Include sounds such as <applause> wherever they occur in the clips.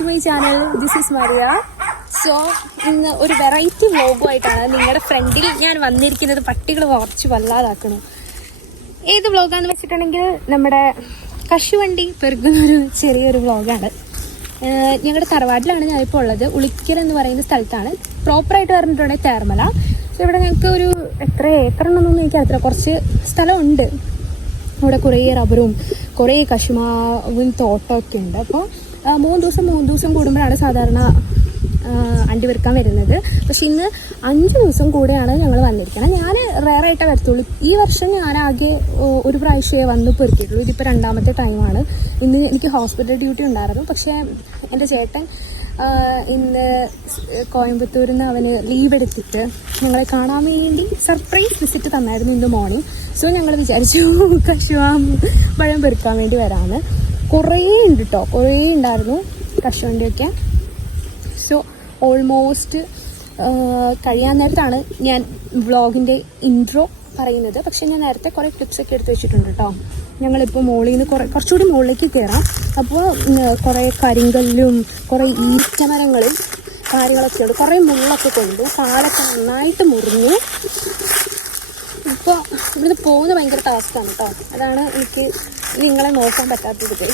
To my channel this is Mariya so ഇന്ന് ഒരു variety വ്ളോഗുമായിട്ടാണ് നിങ്ങളുടെ ഫ്രണ്ടിൽ ഞാൻ വന്നിരിക്കുന്നത് പട്ടികൾ കുറച്ച് വല്ലാതാക്കണം. ഏത് വ്ലോഗാന്ന് വെച്ചിട്ടുണ്ടെങ്കിൽ നമ്മുടെ കശുവണ്ടി പെരുകുന്ന ഒരു ചെറിയൊരു വ്ലോഗാണ് ഞങ്ങളുടെ തറവാട്ടിലാണ് ഞാനിപ്പോൾ ഉള്ളത്. ഉളിക്കൽ എന്ന് പറയുന്ന സ്ഥലത്താണ്. പ്രോപ്പറായിട്ട് പറഞ്ഞിട്ടുണ്ടെങ്കിൽ തേർമല. സോ ഇവിടെ ഞങ്ങൾക്ക് ഒരു എത്ര ഏക്കർ ഉണ്ടെന്നൊന്നും എനിക്കറിയത്തില്ല കുറച്ച് സ്ഥലമുണ്ട്. ഇവിടെ കുറേ റബ്ബറും കുറേ കശുമാവും തോട്ടമൊക്കെ ഉണ്ട്. അപ്പോൾ മൂന്ന് ദിവസം മൂന്ന് ദിവസം കൂടുമ്പോഴാണ് സാധാരണ അണ്ടി വെറുക്കാൻ വരുന്നത്. പക്ഷെ ഇന്ന് അഞ്ച് ദിവസം കൂടെയാണ് ഞങ്ങൾ വന്നിരിക്കുന്നത്. ഞാൻ റയറായിട്ടേ വരത്തുള്ളൂ. ഈ വർഷം ഞാൻ ആകെ ഒരു പ്രാവശ്യമേ വന്ന് പെറുക്കിയിട്ടുള്ളൂ. ഇതിപ്പോൾ രണ്ടാമത്തെ ടൈമാണ് ഇന്ന് എനിക്ക് ഹോസ്പിറ്റൽ ഡ്യൂട്ടി ഉണ്ടായിരുന്നു. പക്ഷേ എന്റെ ചേട്ടൻ ഇന്ന് കോയമ്പത്തൂരിൽ നിന്ന് അവന് ലീവ് എടുത്തിട്ട് ഞങ്ങളെ കാണാൻ വേണ്ടി സർപ്രൈസ് വിസിറ്റ് തന്നായിരുന്നു ഇന്ന് മോർണിംഗ് സോ ഞങ്ങൾ വിചാരിച്ചു <laughs> കശുവാം പഴം പെറുക്കാൻ വേണ്ടി വരാമെന്ന് കുറേ ഉണ്ട് കേട്ടോ കുറേ ഉണ്ടായിരുന്നു കശുവണ്ടിയൊക്കെ സോ ഓൾമോസ്റ്റ് കഴിയാൻ നേരത്താണ് ഞാൻ വ്ളോഗിന്റെ ഇൻട്രോ പറയുന്നത്. പക്ഷേ ഞാൻ നേരത്തെ കുറേ ടിപ്സൊക്കെ എടുത്ത് വെച്ചിട്ടുണ്ട് കേട്ടോ ഞങ്ങളിപ്പോൾ മുകളിൽ നിന്ന് കുറേ കുറച്ചുകൂടി മുകളിലേക്ക് കയറാം അപ്പോൾ കുറേ കരിങ്കല്ലും കുറേ ഈറ്റമരങ്ങളും കാര്യങ്ങളൊക്കെ ഉണ്ട്. കുറേ മുള്ളൊക്കെ കൊണ്ട് കാലൊക്കെ നന്നായിട്ട് മുറിഞ്ഞു ഇപ്പോൾ ഇവിടുന്ന് പോകുന്നത് ഭയങ്കര ടാസ്ക്കാണ് കേട്ടോ അതാണ് എനിക്ക് നിങ്ങളെ നോക്കാൻ പറ്റാത്തത്.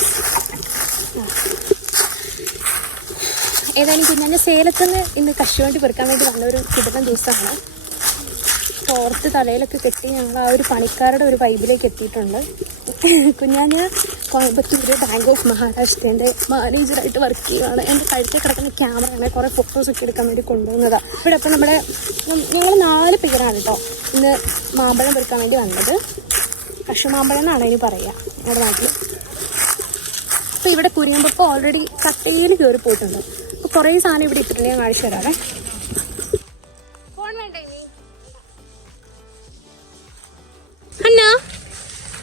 ഏതായാലും ഏതായാലും കുഞ്ഞാന്റെ സേലത്ത് നിന്ന് ഇന്ന് കശുവണ്ടി പെറുക്കാൻ വേണ്ടി വന്ന ഒരു കിടന്ന ദിവസമാണ്. ഓർത്ത് തലയിലൊക്കെ കെട്ടി ഞങ്ങൾ ആ ഒരു പണിക്കാരുടെ ഒരു വൈബിലേക്ക് എത്തിയിട്ടുണ്ട്. കുഞ്ഞാന് കോയമ്പത്തൂർ ബാങ്ക് ഓഫ് മഹാരാഷ്ട്രേന്റെ മാനേജറായിട്ട് വർക്ക് ചെയ്യുകയാണ് എന്റെ കഴുത്തിൽ കിടക്കുന്ന ക്യാമറയാണ് കുറേ ഫോട്ടോസ് ഒക്കെ എടുക്കാൻ വേണ്ടി കൊണ്ടുവന്നതാണ് ഇവിടെ അപ്പം നമ്മുടെ ഞങ്ങൾ നാല് പേരാണ് കേട്ടോ ഇന്ന് മാമ്പഴം പെറുക്കാൻ വേണ്ടി വന്നത്. കശുമാമ്പഴം എന്നാണ് അതിന് പറയുക നമ്മുടെ നാട്ടിൽ അപ്പോൾ ഇവിടെ കുരുമ്പൊക്കെ ഓൾറെഡി കട്ടയിൽ കയറി പോയിട്ടുണ്ട്. അപ്പോൾ കുറേ സാധനം ഇവിടെ ഇട്ടിട്ടുണ്ട് ഞാൻ കാണിച്ചു തരാമേ ഫോൺ വേണ്ടേ? ഹന്ന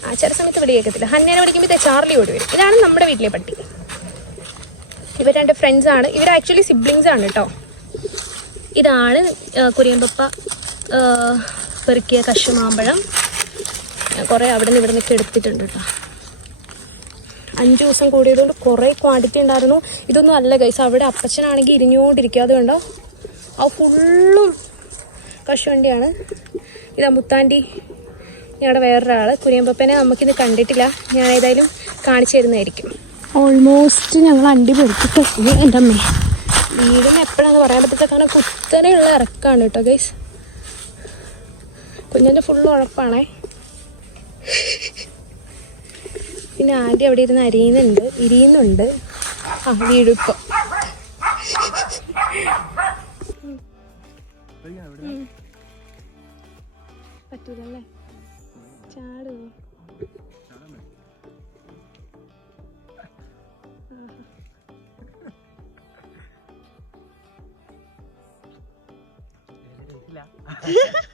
ആ ചില സമയത്ത് ഇവിടെ കേൾക്കത്തില്ല. ഹന്നേനെ വിളിക്കുമ്പോൾ ചാർലി ഓടി വരും. ഇതാണ് നമ്മുടെ വീട്ടിലെ പട്ടി. ഇവർ രണ്ട് ഫ്രണ്ട്സ് ആണ്. ഇവർ ആക്ച്വലി സിബ്ലിങ്സ് ആണ് കേട്ടോ ഇതാണ് കുരിയമ്പപ്പ പെറുക്കിയ കശുമാമ്പഴം. കുറേ അവിടെ നിന്ന് ഇവിടെ നിന്നൊക്കെ എടുത്തിട്ടുണ്ട് കേട്ടോ. അഞ്ച് ദിവസം കൂടിയതുകൊണ്ട് കുറേ ക്വാണ്ടിറ്റി ഉണ്ടായിരുന്നു. ഇതൊന്നും അല്ല കൈസ അവിടെ അപ്പച്ചനാണെങ്കിൽ ഇരിഞ്ഞുകൊണ്ടിരിക്കുക. അതുകൊണ്ടോ ആ ഫുള്ളും കശുവണ്ടിയാണ് ഇതാ മുത്താണ്ടി. ഞങ്ങളുടെ വേറൊരാൾ കുര്യമ്പപ്പനെ നമുക്കിത് കണ്ടിട്ടില്ല. ഞാൻ ഏതായാലും കാണിച്ചു തരുന്നതായിരിക്കും. ഓൾമോസ്റ്റ് ഞങ്ങൾ അണ്ടി പെടുത്തി കഴിഞ്ഞു എന്റെ അമ്മേ. വീടിന് എപ്പോഴാന്ന് പറയാൻ പറ്റത്തില്ല. കാരണം കുത്തനെയുള്ള ഇറക്കാണ് കേട്ടോ ഗൈസ് കുഞ്ഞിന്റെ ഫുള്ള് ഉഴപ്പാണേ പിന്നെ ആദ്യം അവിടെ ഇരുന്ന് അരിയുന്നുണ്ട് ഇരിയുന്നുണ്ട്. ആ വീടിപ്പോ പറ്റൂലല്ലേ? ചാടുവോ അങ്ങനെ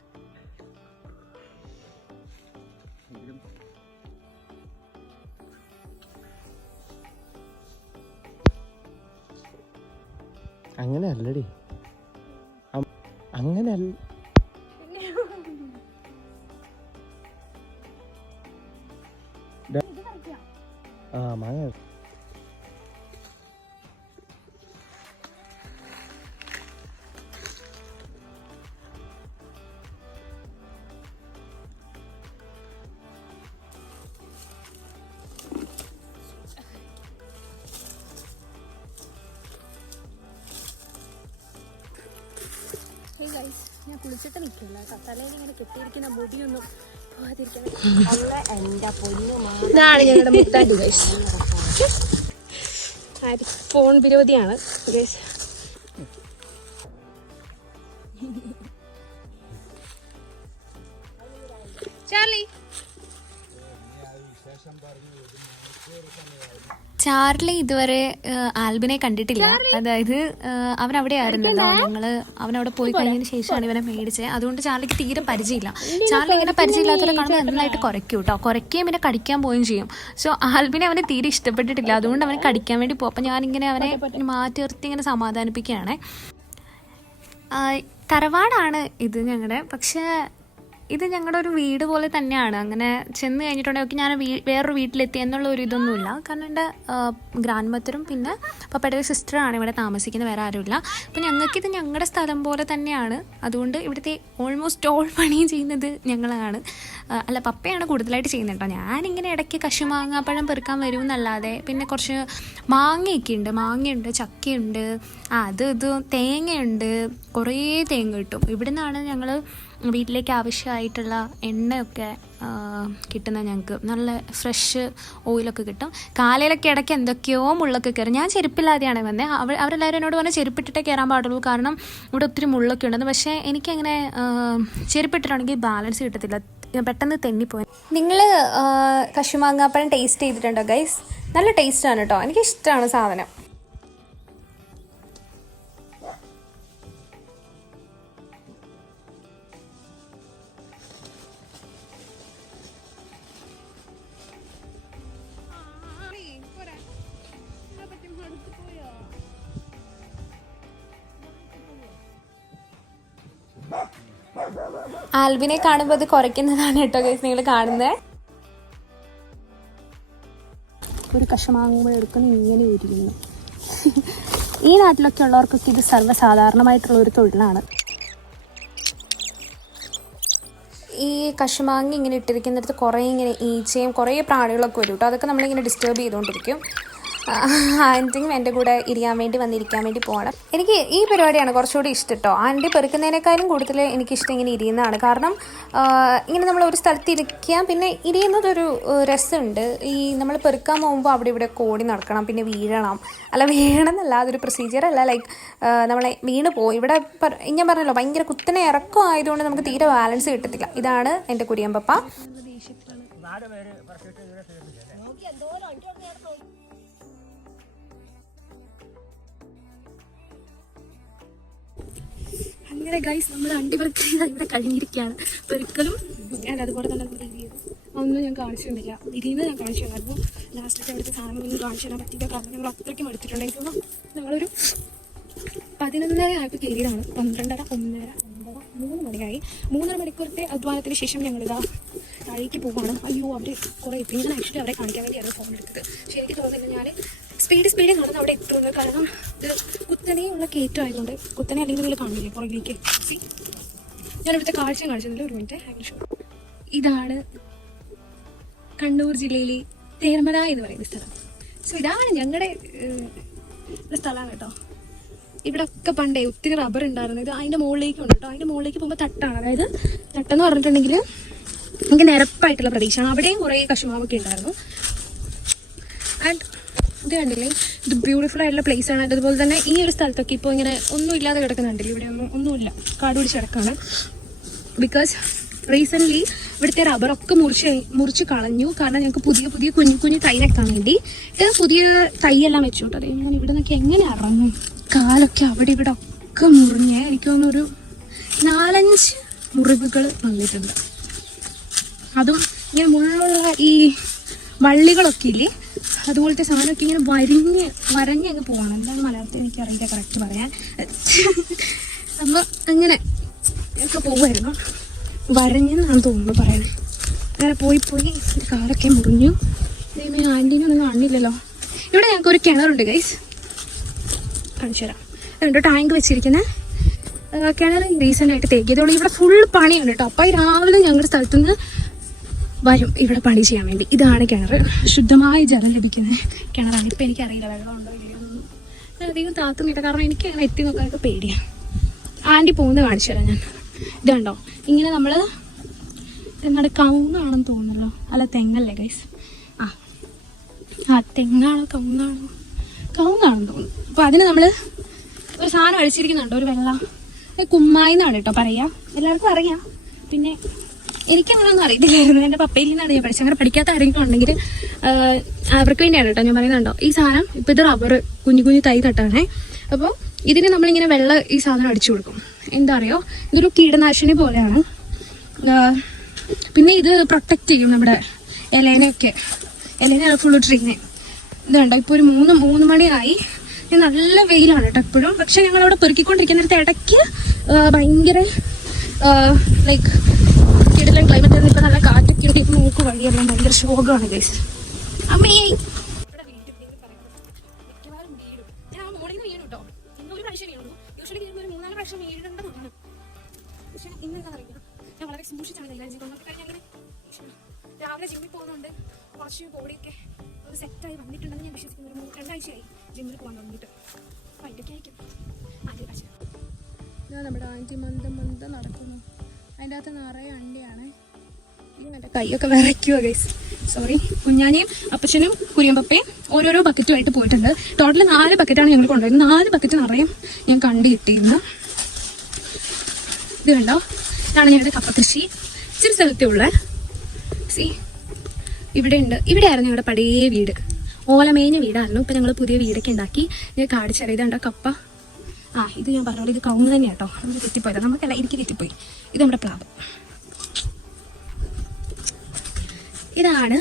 അങ്ങനെ ആ മാങ്ങ Hey ഞാൻ കുളിച്ചിട്ട് നിൽക്കില്ല. തലയിൽ ഇങ്ങനെ കെട്ടിയിരിക്കുന്ന മുടിയൊന്നും ഇതാണ് ഞങ്ങളുടെ മുത്താണ്ടി ഗൈസ് ഫോൺ വിരോധിയാണ് ഗൈസ് ചാർലി ചാർലി ഇതുവരെ ആൽബിനെ കണ്ടിട്ടില്ല. അതായത് ആ, അവൻ അവിടെ ആയിരുന്നല്ലോ ഞങ്ങൾ അവനവിടെ അവിടെ പോയി കഴിഞ്ഞതിന് ശേഷമാണ് ഇവനെ മേടിച്ചത്. അതുകൊണ്ട് ചാർലിക്ക് തീരെ പരിചയമില്ല. ചാർലി ഇങ്ങനെ പരിചയമില്ലാത്തവരെ കാണുമ്പോൾ നന്നായിട്ട് കുറയ്ക്കും കേട്ടോ കുറയ്ക്കുകയും പിന്നെ കടിക്കാൻ പോവുകയും ചെയ്യും. സോ ആൽബിനെ അവനെ തീരെ ഇഷ്ടപ്പെട്ടിട്ടില്ല. അതുകൊണ്ട് അവനെ കടിക്കാൻ വേണ്ടി പോകും അപ്പം ഞാനിങ്ങനെ അവനെ മാറ്റി നിർത്തി ഇങ്ങനെ സമാധാനിപ്പിക്കുകയാണ്. തറവാടാണ് ഇത് ഞങ്ങളുടെ പക്ഷേ ഇത് ഞങ്ങളുടെ ഒരു വീട് പോലെ തന്നെയാണ്. അങ്ങനെ ചെന്ന് കഴിഞ്ഞിട്ടുണ്ടെങ്കിൽ ഞാൻ വീ വേറൊരു വീട്ടിലെത്തി എന്നുള്ള ഒരു ഇതൊന്നുമില്ല. കാരണം എന്റെ ഗ്രാൻഡ് മദറും പിന്നെ പപ്പയുടെ സിസ്റ്ററാണ് ഇവിടെ താമസിക്കുന്നത് വേറെ ആരുമില്ല. അപ്പോൾ ഞങ്ങൾക്കിത് ഞങ്ങളുടെ സ്ഥലം പോലെ തന്നെയാണ്. അതുകൊണ്ട് ഇവിടുത്തെ ഓൾമോസ്റ്റ് ഓൾ പണിയും ചെയ്യുന്നത് ഞങ്ങളാണ്. അല്ല പപ്പയാണ് കൂടുതലായിട്ട് ചെയ്യുന്നത് കേട്ടോ. ഞാനിങ്ങനെ ഇടയ്ക്ക് കശുമാങ്ങാപ്പഴം പെറുക്കാൻ വരും എന്നല്ലാതെ പിന്നെ കുറച്ച് മാങ്ങയൊക്കെ ഉണ്ട്. മാങ്ങയുണ്ട് ചക്കയുണ്ട് ആ അത് ഇത് തേങ്ങയുണ്ട് കുറേ തേങ്ങ കിട്ടും. ഇവിടെ നിന്നാണ് ഞങ്ങൾ വീട്ടിലേക്ക് ആവശ്യമായിട്ടുള്ള എണ്ണയൊക്കെ കിട്ടുന്ന ഞങ്ങൾക്ക് നല്ല ഫ്രഷ് ഓയിലൊക്കെ കിട്ടും. കാലയിലൊക്കെ ഇടയ്ക്ക് എന്തൊക്കെയോ മുള്ളൊക്കെ കയറും. ഞാൻ ചെരുപ്പില്ലാതെയാണ് വന്നത് അവർ അവരെല്ലാവരും എന്നോട് പറഞ്ഞാൽ ചെരുപ്പിട്ടിട്ടേ കയറാൻ പാടുള്ളൂ. കാരണം ഇവിടെ ഒത്തിരി മുള്ളൊക്കെ ഉണ്ടെന്ന്. പക്ഷേ എനിക്കങ്ങനെ ചെരുപ്പിട്ടിട്ടാണെങ്കിൽ ബാലൻസ് കിട്ടത്തില്ല. പെട്ടെന്ന് തെന്നിപ്പോയി. നിങ്ങൾ കശുമാങ്ങാപ്പഴം ടേസ്റ്റ് ചെയ്തിട്ടുണ്ടോ ഗൈസ് നല്ല ടേസ്റ്റാണ് കേട്ടോ എനിക്കിഷ്ടമാണ് സാധനം. ആൽബിനെ കാണുമ്പോൾ അത് കുറയ്ക്കുന്നതാണ് കേട്ടോ ഗൈസ് നിങ്ങൾ കാണുന്നത് ഒരു കഷമാങ്ങുമ്പോൾ എടുക്കുന്ന ഇങ്ങനെ ഇരിക്കുന്നു. ഈ നാട്ടിലൊക്കെ ഉള്ളവർക്കൊക്കെ ഇത് സർവസാധാരണമായിട്ടുള്ള ഒരു തൊഴിലാണ്. ഈ കശുമാങ്ങി ഇങ്ങനെ ഇട്ടിരിക്കുന്നിടത്ത് കുറേ ഇങ്ങനെ ഈച്ചയും കുറേ പ്രാണികളൊക്കെ വരും കേട്ടോ. അതൊക്കെ നമ്മളിങ്ങനെ ഡിസ്റ്റർബ് ചെയ്തുകൊണ്ടിരിക്കും. ആന്റിയും എന്റെ കൂടെ ഇരിക്കാൻ വേണ്ടി വന്നിരിക്കാൻ വേണ്ടി പോകണം. എനിക്ക് ഈ പരിപാടിയാണ് കുറച്ചുകൂടി ഇഷ്ടം കേട്ടോ ആന്റി പെറുക്കുന്നതിനേക്കാളും കൂടുതൽ എനിക്കിഷ്ടം ഇങ്ങനെ ഇരിയുന്നതാണ്. കാരണം ഇങ്ങനെ നമ്മൾ ഒരു സ്ഥലത്ത് ഇരിക്കുക പിന്നെ ഇരിയുന്നതൊരു രസമുണ്ട്. ഈ നമ്മൾ പെറുക്കാൻ പോകുമ്പോൾ അവിടെ ഇവിടെ കോടി നടക്കണം പിന്നെ വീഴണം. അല്ല വീഴണം എന്നല്ല അതൊരു പ്രൊസീജിയർ അല്ല. ലൈക്ക് നമ്മളെ വീണ് പോകും ഇവിടെ ഞാൻ പറഞ്ഞല്ലോ ഭയങ്കര കുത്തനെ ഇറക്കം ആയതുകൊണ്ട് നമുക്ക് തീരെ ബാലൻസ് കിട്ടത്തില്ല. ഇതാണ് എന്റെ കുരിയമ്പപ്പ അങ്ങനെ ഗൈസ് നമ്മൾ അണ്ടിപുറത്ത് ഇവിടെ കഴിഞ്ഞിരിക്കുകയാണ്. ഒരിക്കലും ഞാൻ അതുപോലെ തന്നെ ഒന്നും ഞാൻ കാണിച്ചിട്ടുണ്ടില്ല ഇരുന്ന് ഞാൻ കാണിച്ചു തന്നായിരുന്നു. ലാസ്റ്റൊക്കെ അവിടുത്തെ സാധനങ്ങളൊന്നും കാണിച്ചു തരാൻ പറ്റില്ല കാരണം ഞങ്ങൾ അത്രയ്ക്കും എടുത്തിട്ടുണ്ടെങ്കിൽ ഞങ്ങളൊരു പതിനൊന്നര ആയപ്പോൾ കയറിയതാണ് പന്ത്രണ്ടര ഒന്നര ഒന്നര മൂന്ന് മണിയായി. മൂന്നര മണിക്കൂറത്തെ അധ്വാനത്തിന് ശേഷം ഞങ്ങളിതാ താഴേക്ക് പോവാണ്. അയ്യോ അവിടെ കുറേ പിന്നെ ആക്ച്വലി അവരെ കാണിക്കാൻ വേണ്ടി വേണ്ടിയാണ് ഫോൺ എടുത്തത്. പക്ഷേ എനിക്ക് തോന്നുന്നില്ല. ഞാൻ സ്പീഡ് സ്പീഡ് നടന്ന് അവിടെ എത്തുന്നത്. കാരണം ഇത് കുത്തനെയുള്ള കയറ്റം ആയതുകൊണ്ട് കുത്തനെ അല്ലെങ്കിൽ നിങ്ങൾ കാണില്ലേ പുറകിലേക്ക്. സി ഞാൻ ഇവിടുത്തെ കാഴ്ച കാണിച്ചതിൽ ഒരു മിനിറ്റ് ഹാങ് ഷോ ഇതാണ് കണ്ണൂർ ജില്ലയിലെ തേർമല എന്ന് പറയുന്ന സ്ഥലം. സോ ഇതാണ് ഞങ്ങളുടെ സ്ഥലമാണ് കേട്ടോ. ഇവിടെ ഒക്കെ പണ്ടേ ഒത്തിരി റബ്ബർ ഉണ്ടായിരുന്നു. ഇത് അതിന്റെ മുകളിലേക്ക് ഉണ്ട് കേട്ടോ. അതിന്റെ മുകളിലേക്ക് പോകുമ്പോൾ തട്ടാണ്. അതായത് തട്ടെന്ന് പറഞ്ഞിട്ടുണ്ടെങ്കിൽ എനിക്ക് നിരപ്പായിട്ടുള്ള പ്രതീക്ഷയാണ് അവിടെയും കുറേ കശുമാവൊക്കെ ഉണ്ടായിരുന്നു. ആൻഡ് ഇത് കണ്ടില്ലേ? ഇത് ബ്യൂട്ടിഫുൾ ആയിട്ടുള്ള പ്ലേസ് ആണ്. അതുപോലെ തന്നെ ഈ ഒരു സ്ഥലത്തൊക്കെ ഇപ്പോൾ ഇങ്ങനെ ഒന്നും ഇല്ലാതെ കിടക്കുന്നുണ്ടല്ലോ ഇവിടെ ഒന്നും ഒന്നുമില്ല. കാട് പിടിച്ച് കിടക്കാണ്. ബിക്കോസ് റീസെന്റ്ലി ഇവിടുത്തെ റബ്ബറൊക്കെ മുറിച്ച് മുറിച്ച് കളഞ്ഞു. കാരണം ഞങ്ങൾക്ക് പുതിയ പുതിയ കുഞ്ഞു കുഞ്ഞു തൈ വെക്കാൻ വേണ്ടി പുതിയ തൈയെല്ലാം വെച്ചു കേട്ടോ അതെ ഞാൻ ഇവിടെ നിന്നൊക്കെ എങ്ങനെ ഇറങ്ങും? കാലൊക്കെ അവിടെ ഇവിടെ ഒക്കെ മുറിഞ്ഞ് എനിക്ക് തോന്നുന്നൊരു നാലഞ്ച് മുറിവുകൾ വന്നിട്ടുണ്ട്. അതും ഇങ്ങനെ മുള്ളുള്ള ഈ വള്ളികളൊക്കെ ഇല്ലേ? അതുപോലത്തെ സാധനമൊക്കെ ഇങ്ങനെ വരിഞ്ഞ് വരഞ്ഞ് അങ്ങ് പോവാണ് എന്താണ് മലയാളത്തിൽ എനിക്ക് അറിയില്ല കറക്റ്റ് പറയാൻ. അപ്പോൾ അങ്ങനെ ഒക്കെ പോകുമായിരുന്നു വരഞ്ഞെന്നാണ് തോന്നുന്നു പറയുന്നത് അങ്ങനെ പോയി പോയി കാറൊക്കെ മുറിഞ്ഞു. ഇനി ആന്റീനെ ഒന്നും കാണില്ലല്ലോ. ഇവിടെ ഞങ്ങൾക്ക് ഒരു കിണറുണ്ട് ഗൈസ് കാണിച്ചു തരാം. രണ്ടോ ടാങ്ക് വെച്ചിരിക്കുന്നത് കിണർ റീസെന്റ് ആയിട്ട് തേക്കിയതോടെ ഇവിടെ ഫുൾ പണിയുണ്ട് കേട്ടോ അപ്പം രാവിലെ ഞങ്ങളുടെ സ്ഥലത്തുനിന്ന് വരും. ഇവിടെ പണി ചെയ്യാൻ വേണ്ടി. ഇതാണ് കിണർ ശുദ്ധമായ ജലം ലഭിക്കുന്ന കിണറാണ്. ഇപ്പം എനിക്കറിയില്ല വെള്ളമുണ്ടോ ഇല്ലയോ. ഞാൻ അധികം താത്തുന്നില്ല. കാരണം എനിക്ക് അങ്ങനെ എത്തി നോക്കാനൊക്കെ പേടിയാണ് ആന്റി പോകുന്നത് കാണിച്ചു തരാം ഞാൻ. ഇതുണ്ടോ? ഇങ്ങനെ നമ്മൾ എന്താണ് കവുങ്ങാണെന്ന് തോന്നുന്നല്ലോ? അല്ല തെങ്ങല്ലേ ഗൈസ് ആ. ആ തെങ്ങാണോ കൗന്നാണോ കൗന്നാണെന്ന് തോന്നുന്നു. അപ്പോൾ അതിന് നമ്മൾ ഒരു സാധനം അഴിച്ചിരിക്കുന്നുണ്ടോ ഒരു വെള്ളം കുമ്മായി എന്നാണ് കേട്ടോ പറയുക എല്ലാവർക്കും അറിയാം. പിന്നെ എനിക്കങ്ങനൊന്നും അറിയത്തില്ലായിരുന്നു. എന്റെ പപ്പയിൽ നിന്നാണ് ഞാൻ പഠിച്ചത്. അങ്ങനെ പഠിക്കാത്ത ആരെങ്കിലും ഉണ്ടെങ്കിൽ അവർക്ക് വേണ്ടിയാണ് കേട്ടോ ഞാൻ പറയുന്നുണ്ടോ ഈ സാധനം ഇപ്പൊ ഇത് റബ്ബർ കുഞ്ഞു കുഞ്ഞു തൈ തട്ടാണേ അപ്പോൾ ഇതിന് നമ്മളിങ്ങനെ വെള്ളം ഈ സാധനം അടിച്ചു കൊടുക്കും. എന്താ പറയുക ഇതൊരു കീടനാശിനി പോലെയാണ്. പിന്നെ ഇത് പ്രൊട്ടക്റ്റ് ചെയ്യും നമ്മുടെ ഇലേനെയൊക്കെ. ഇലേനെ ഫുൾ ട്രീനെ ഇത് കണ്ടോ? ഇപ്പോൾ ഒരു മൂന്ന് മൂന്ന് മണിയായി. നല്ല വെയിലാണ് കേട്ടോ എപ്പോഴും പക്ഷെ ഞങ്ങളവിടെ പെറുക്കിക്കൊണ്ടിരിക്കുന്നിടത്ത് ഇടയ്ക്ക് ഭയങ്കര ലൈക്ക് ഇത്രയും ക്ലൈമറ്റ് ആയിരുന്നു. ഇപ്പൊ നല്ല കാറ്റൊക്കെ ഉണ്ട്. ഇപ്പൊ മൂക്ക് വഴിയെല്ലാം ഭയങ്കര ശോകമാണ് ഗൈസ് അമ്മേ. ഞാൻ വളരെ അങ്ങനെ ഞാൻ വിശ്വസിക്കുന്നു. ഒരു രണ്ടാഴ്ചയായി ജിമ്മിൽ പോകാൻ തുടങ്ങിയിട്ട്. കാഴ്ച ഞാൻ നമ്മുടെ ആന്റി മന്ദ മന്ദ നടക്കുന്നു. അതിന്റെ അകത്ത് നിറയെ അണ്ടിയാണ്. എന്റെ കൈയൊക്കെ വിറയ്ക്കുക ഗൈസ് സോറി കുഞ്ഞാനിയും അപ്പച്ചനും കുര്യമ്പപ്പയും ഓരോരോ ബക്കറ്റുമായിട്ട് പോയിട്ടുണ്ട്. ടോട്ടൽ നാല് ബക്കറ്റാണ് ഞങ്ങൾ കൊണ്ടുപോയത് നാല് ബക്കറ്റ് നിറയും ഞാൻ കണ്ടു കിട്ടിയിരുന്നു ഇത് കണ്ടോ? ഇതാണ് ഞങ്ങളുടെ കപ്പ കൃഷി ഇച്ചിരി സ്ഥലത്തേ ഉള്ള. സി ഇവിടെ ഉണ്ട്. ഇവിടെയായിരുന്നു ഞങ്ങളുടെ പഴയ വീട്. ഓലമേഞ്ഞ വീടായിരുന്നു. ഇപ്പം ഞങ്ങൾ പുതിയ വീടൊക്കെ ഉണ്ടാക്കി. ഞാൻ കാടിച്ചറിയ ഇതുണ്ടോ കപ്പ. ആ ഇത് ഞാൻ പറഞ്ഞോളൂ. ഇത് കൗണ്ട് തന്നെ കേട്ടോ നമുക്ക് തെറ്റിപ്പോയത്. നമുക്കല്ല എനിക്ക് തെറ്റിപ്പോയി. ഇത് നമ്മുടെ പ്ലാവ്. ഇതാണ്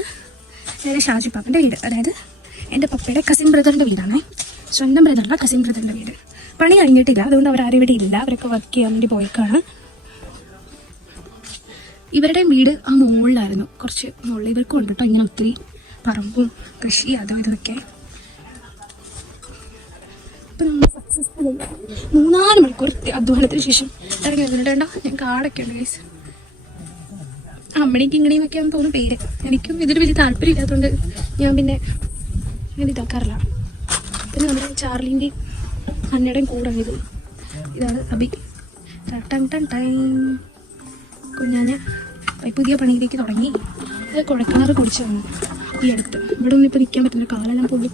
എന്റെ ഷാജി പാപ്പന്റെ വീട്. അതായത് എന്റെ പപ്പയുടെ കസിൻ ബ്രദറിന്റെ വീടാണ്. സ്വന്തം ബ്രദറിന്റെ കസിൻ ബ്രദറിന്റെ വീട്. പണി കഴിഞ്ഞിട്ടില്ല. അതുകൊണ്ട് അവരാരും ഇവിടെ ഇല്ല. അവരൊക്കെ വർക്ക് ചെയ്യാൻ വേണ്ടി പോയേക്കാണ്. ഇവരുടെ വീട് ആ മുകളിലായിരുന്നു കുറച്ച് മുകളിൽ ഇവർക്കും ഉണ്ട് കേട്ടോ ഇങ്ങനെ ഒത്തിരി പറമ്പും കൃഷി അതും ഇതൊക്കെ. മൂന്നാൽ മണിക്കൂർ അധ്വാനത്തിന് ശേഷം ഇറങ്ങി വന്നിട്ടുണ്ടോ. ഞാൻ കാടൊക്കെ ഉണ്ട് ഗൈസ് അമ്മണിക്ക് ഇങ്ങനെയും ഒക്കെയാണെന്ന് തോന്നുന്നു പേര്. എനിക്കും ഇതിൽ വലിയ താല്പര്യം ഇല്ലാത്തതുകൊണ്ട് ഞാൻ പിന്നെ ഇങ്ങനെ ഇതാക്കാറില്ല. പിന്നെ നമ്മുടെ ചാർലിന്റെയും അന്നയുടെയും കൂടെ ഇത് ഇതാണ് അബി ടൺ പുതിയ പണിയിലേക്ക് തുടങ്ങി. അത് കുഴക്കിണറ് കുടിച്ചു വന്നു. ഈ അടുത്ത്. ഇവിടെ ഒന്നും ഇപ്പം നിൽക്കാൻ പറ്റില്ല. കാലെല്ലാം പൊള്ളി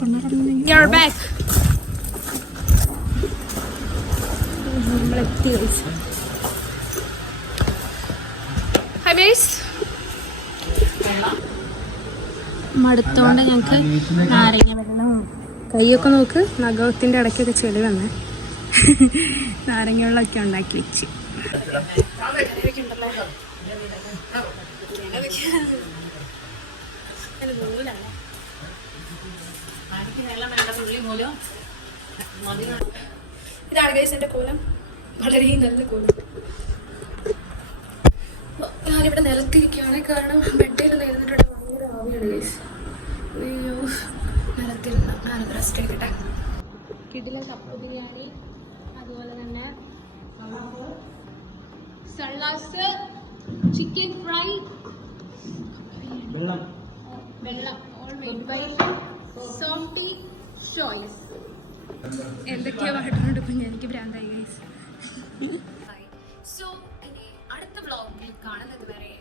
കഴിച്ചു ബേസ് മടുത്തോണ്ട് ഞങ്ങൾക്ക് നാരങ്ങ വെള്ളം കൈയൊക്കെ നോക്ക്. നഗവത്തിന്റെ ഇടയ്ക്കൊക്കെ ചെളി വന്നേ നാരങ്ങ വെള്ളമൊക്കെ ഉണ്ടാക്കി വെച്ച്. ഇതാണ് ഗൈസ് എന്റെ കോലം വളരെ നല്ല കോലം ഞാനിവിടെ നിലത്തിരിക്കുകയാണ്. കാരണം ബെഡിൽ നേരിട്ടിട്ട് ഭയങ്കര ആവിയാണ് ഗൈസ് അയ്യോ നിലത്തിൽ ഞാനത് റെസ്റ്റ് എടുക്കട്ടെ. കിടില കപ്പ ബിരിയാണി അതുപോലെ തന്നെ സള്ളാസ് ചിക്കൻ ഫ്രൈ വെള്ളം. വെള്ളം സോഫ്റ്റി ചോയ്സ് എന്തൊക്കെയോ പാടുന്നുണ്ട് ഇപ്പം എനിക്ക് ഭ്രാന്തായി ഗൈസ് സോ ഇനി അടുത്ത വ്ളോഗിൽ കാണുന്നത് വരെ